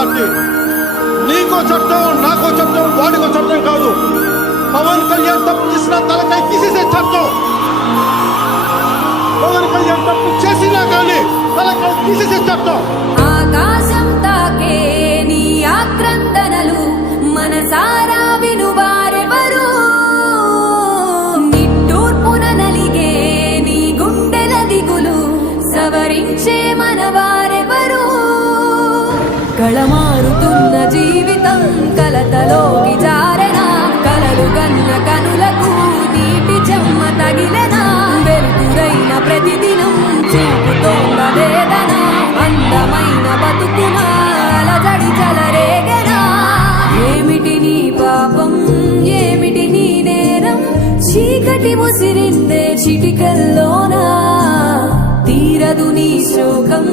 Party. నీకో చట్టం, నాకో చట్టం, వాడికో చట్టం కాదు. పవన్ కళ్యాణ్ తప్పు చేసిన తలకాయ తీసేసే చట్టం. పవన్ కళ్యాణ్ తప్పు చేసినా కానీ తలకాయ తీసేసే చట్టం. ఆకాశం తాకే నీ ఆక్రందనలు మనసారా వినువారెవరు? నిట్టూర్పున నలిగే నీ గుండెల దిగులు సవరించే మనవారెవరు? కళమారుతున్న జీవితం కలతలోకి జారెనా? కలలు కన్న కనులకు నీటి చెమ్మ తగిలెనా? వెలుగురైన ప్రతిదినం చూపుతోన్న వేదన అందమైన బతుకున అలజడి చలరేగనా? ఏమిటి నీ పాపం, ఏమిటి నీ నేరం? చీకటి ముసిరిందే చిటికల్లోనా తీరదు నీ శోకం.